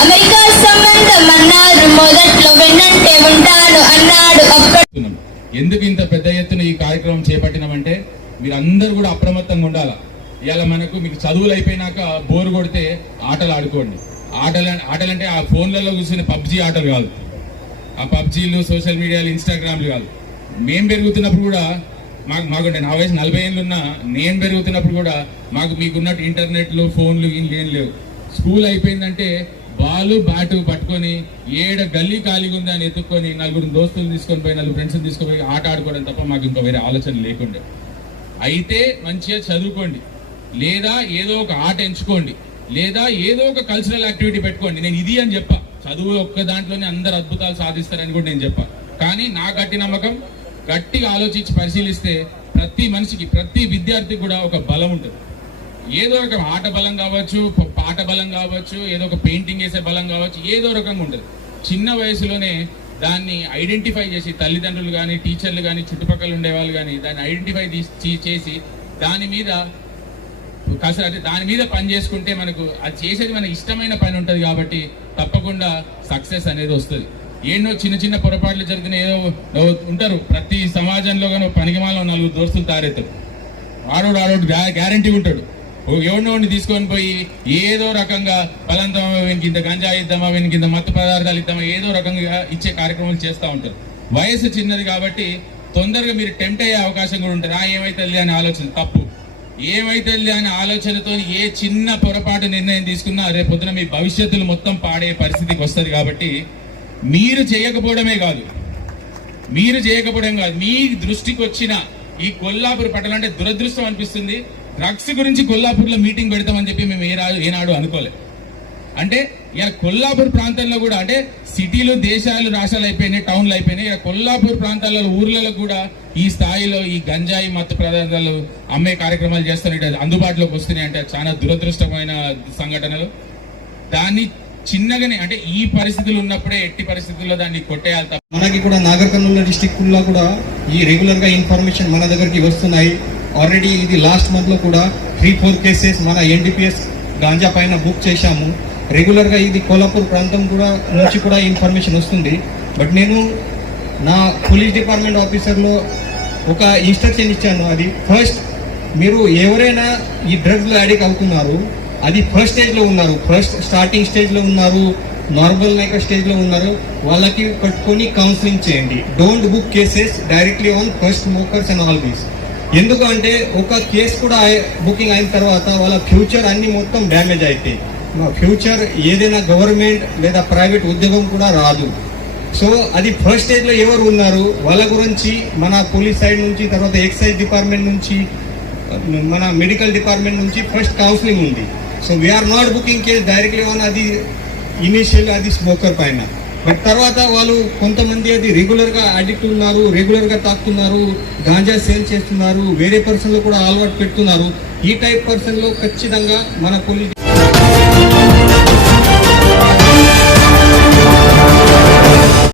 America సంబంధం అన్నారు, మొదట్లో వెన్నంటే ఉంటాను అన్నాడు. ఎందుకు ఇంత పెద్ద ఎత్తున ఈ కార్యక్రమం చేపట్టినామంటే మీరు అందరూ కూడా అప్రమత్తంగా ఉండాలి. ఇవాళ మీకు చదువులు అయిపోయినాక బోరు కొడితే ఆటలు ఆడుకోండి. ఆటలంటే ఆ ఫోన్లలో కూర్చుని పబ్జీ ఆటలు కాదు, ఆ పబ్జీలు సోషల్ మీడియాలు ఇన్స్టాగ్రామ్లు కాదు. మేము పెరుగుతున్నప్పుడు కూడా మాకుంటే నా వయసు 40 ఏళ్ళు ఉన్నా నేను పెరుగుతున్నప్పుడు కూడా మీకున్నట్టు ఇంటర్నెట్లు ఫోన్లు ఏం లేవు. స్కూల్ అయిపోయిందంటే బాలు బ్యాటు పట్టుకొని ఏడ గల్లీ ఖాళీగా ఉందా అని ఎత్తుక్కొని 4 దోస్తులు తీసుకొని పోయి 4 ఫ్రెండ్స్ తీసుకొని పోయి ఆట ఆడుకోవడం తప్ప మాకు ఇంకా వేరే ఆలోచన లేకుండే. అయితే మంచిగా చదువుకోండి, లేదా ఏదో ఒక ఆట ఎంచుకోండి, లేదా ఏదో ఒక కల్చరల్ యాక్టివిటీ పెట్టుకోండి. నేను ఇది అని చెప్పా, చదువు ఒక్క దాంట్లోనే అందరు అద్భుతాలు సాధిస్తారని కూడా నేను చెప్పా. కానీ నా గట్టి నమ్మకం, గట్టిగా ఆలోచించి పరిశీలిస్తే ప్రతి మనిషికి ప్రతి విద్యార్థికి కూడా ఒక బలం ఉంటుంది. ఏదో ఒక ఆట బలం కావచ్చు, పాట బలం కావచ్చు, ఏదో ఒక పెయింటింగ్ వేసే బలం కావచ్చు, ఏదో రకంగా ఉంటుంది. చిన్న వయసులోనే దాన్ని ఐడెంటిఫై చేసి తల్లిదండ్రులు కానీ టీచర్లు కానీ చుట్టుపక్కల ఉండే వాళ్ళు కానీ దాన్ని ఐడెంటిఫై చేసి దాని మీద పని చేసుకుంటే మనకు అది చేసేది మనకి ఇష్టమైన పని ఉంటుంది. కాబట్టి తప్పకుండా సక్సెస్ అనేది వస్తుంది. ఎన్నో చిన్న చిన్న పొరపాట్లు జరిగిన ఏదో ఉంటారు ప్రతి సమాజంలో. కానీ పనికిమాలో 4 దోస్తులు తారెత్తారు, ఆడోడు గ్యారంటీ ఉంటాడు. ఎవరినోడిని తీసుకొని పోయి ఏదో రకంగా బలంతమా, వీనికి ఇంత గంజా ఇద్దామా, వీనికి ఇంత మత్తు పదార్థాలు ఇద్దామా, ఏదో రకంగా ఇచ్చే కార్యక్రమాలు చేస్తూ ఉంటారు. వయసు చిన్నది కాబట్టి తొందరగా మీరు టెంప్ట్ అయ్యే అవకాశం కూడా ఉంటుంది. ఏమైతుంది అనే ఆలోచన తప్పు. ఏమైతుంది అనే ఆలోచనతో ఏ చిన్న పొరపాటు నిర్ణయం తీసుకున్నా రేపు పొద్దున మీ భవిష్యత్తులు మొత్తం పాడే పరిస్థితికి వస్తుంది. కాబట్టి మీరు చేయకపోవడమే కాదు, మీ దృష్టికి వచ్చిన ఈ కొల్లాపూర్ పట్టణం అంటే దురదృష్టం అనిపిస్తుంది. డ్రగ్స్ గురించి కొల్లాపూర్లో మీటింగ్ పెడతామని చెప్పి మేము ఏనాడు అనుకోలేదు. అంటే ఇలా కొల్లాపూర్ ప్రాంతంలో కూడా అంటే సిటీలు దేశాలు రాష్ట్రాలు అయిపోయినాయి, టౌన్లు అయిపోయినాయి. కొల్లాపూర్ ప్రాంతాలలో ఊర్లలో కూడా ఈ స్థాయిలో ఈ గంజాయి మత్తు పదార్థాలు అమ్మే కార్యక్రమాలు చేస్తున్నట్టు అందుబాటులోకి వస్తున్నాయి అంటే చాలా దురదృష్టమైన సంఘటనలు. దాన్ని చిన్నగానే అంటే ఈ పరిస్థితులు ఉన్నప్పుడే ఎట్టి పరిస్థితుల్లో దాన్ని కొట్టేయాలి. మనకి కూడా నాగర్ కర్నూలు డిస్ట్రిక్ట్ లో కూడా ఈ రెగ్యులర్ గా ఇన్ఫర్మేషన్ మన దగ్గరికి వస్తున్నాయి. ఆల్రెడీ ఇది లాస్ట్ మంత్ లో కూడా 3-4 కేసెస్ మన ఎన్డీపీఎస్ గాంజా పైన బుక్ చేశాము. రెగ్యులర్ గా ఇది కోల్హాపూర్ ప్రాంతం కూడా నుంచి కూడా ఇన్ఫర్మేషన్ వస్తుంది. బట్ నేను నా పోలీస్ డిపార్ట్మెంట్ ఆఫీసర్లో ఒక ఇన్స్ట్రక్షన్ ఇచ్చాను. అది ఫస్ట్ మీరు ఎవరైనా ఈ డ్రగ్స్ లో అడిక్ట్ అవుతున్నారు, అది ఫస్ట్ స్టేజ్ లో ఉన్నారు, ఫస్ట్ స్టార్టింగ్ స్టేజ్ లో ఉన్నారు, నార్మల్ స్టేజ్ లో ఉన్నారు, వాళ్ళకి పట్టుకొని కౌన్సిలింగ్ చేయండి. Don't book cases directly on first smokers and all these. ఎందుకంటే ఒక కేసు కూడా బుకింగ్ అయిన తర్వాత వాళ్ళ ఫ్యూచర్ అన్ని మొత్తం డ్యామేజ్ అవుతాయి. ఫ్యూచర్ ఏదైనా గవర్నమెంట్ లేదా ప్రైవేట్ ఉద్యోగం కూడా రాదు. సో అది ఫస్ట్ స్టేజ్ లో ఎవరు ఉన్నారు వాళ్ళ గురించి మన పోలీస్ సైడ్ నుంచి, తర్వాత ఎక్సైజ్ డిపార్ట్మెంట్ నుంచి, మన మెడికల్ డిపార్ట్మెంట్ నుంచి ఫస్ట్ కౌన్సిలింగ్ ఉంది. So we are not booking case directly on అది ఇనిషియల్ అది స్మోకర్ పైన. బట్ తర్వాత వాళ్ళు కొంతమంది అది రెగ్యులర్ గా అడిక్ట్ ఉన్నారు, రెగ్యులర్ గా తాకుతున్నారు, గాంజా సేల్ చేస్తున్నారు, వేరే పర్సన్ లో కూడా అలవాటు పెడుతున్నారు. ఈ టైప్ పర్సన్ లో ఖచ్చితంగా మన పోలీస్